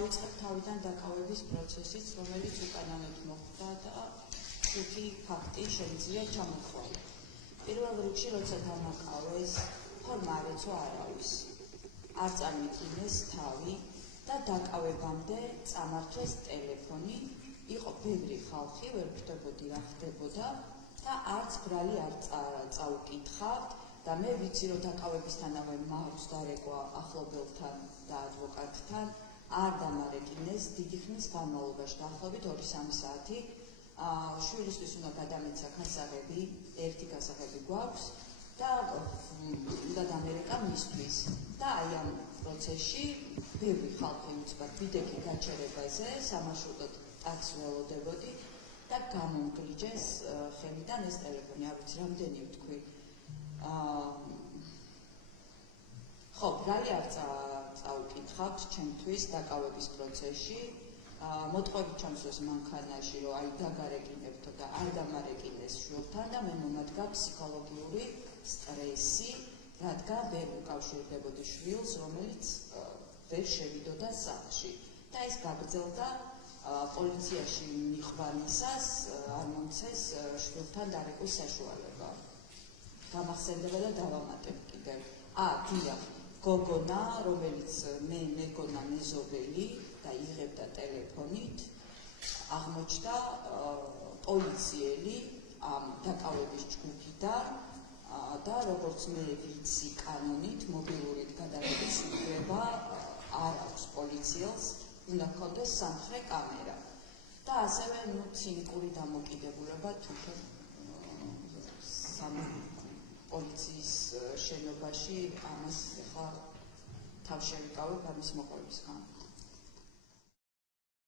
დავიწყებ თავიდან დაკავების პროცესից, რომელიც უკანონოდ მოხდა და 5 ფაქტი შეიძლება ჩამოთვალო. პირველ რიგში, როცა დამაკავეს, ფორმა არ ეცვა არავის. არ წარმოიდგინეს თავი და დაკავებამდე წამართვეს ტელეფონი, იყო ბევრი ხალხი, ვერ ხვდებოდი რა ხდებოდა და არც ბრალი არ წაუკითხავთ და მე ვიცი, რომ დაკავებისთანავე მაქვს დარეკვა ახლობელთან და ადვოკატთან, არ დამარეკინეს დიდი ხნის განმავლობაში, დაახლოებით 2-3 საათი. შვილისთვის უნდა გადამეცა გასაღები, ერთი გასაღები გვაქვს და უნდა დამერეკა მისთვის. და აი ამ პროცესში ბევრი ხალხი უცბად ბიდექი გაჩერებაზე, სამარშრუტოდ ტაქსი ველოდებოდი და გამომგლიჯეს ხელიდან ეს ტელეფონი, არ ვიცი რამდენი ვთქვი. ხო, ბრალი არ წაუკითხავთ ჩემთვის დაკავების პროცესში. მოტყუებით ჩამსვეს მანქანაში, რომ აი დაგარეკინებთო და არ დამარეკინეს შვილთან და მე მომადგა ფსიქოლოგიური სტრესი, რადგან ვერ უკავშირდებოდი შვილს, რომელიც ვერ შევიდოდა სახლში. და ეს გაგრძელდა პოლიციაში მიხვანისას არ მომცეს შვილთან დარეკვის საშუალება. გამახსენდება და დავამატებ კიდევ. გინდა გოგონა, რომელიც მეგონა მეზობელი და იღებდა ტელეფონით, აღმოჩნდა პოლიციელი ამ დაკავების ჯგუფიდან და როგორც მე ვიცი კანონით, მობილურით გადაღების უფლება არ აქვს პოლიციელს, უნდა ჰქონდეს სამხრე კამერა. და ასევე ცინიკური დამოკიდებულება თვითონ პოლიციის შენობაში ამას ახლა თავშევიკავებ ამის მოყოლისგან.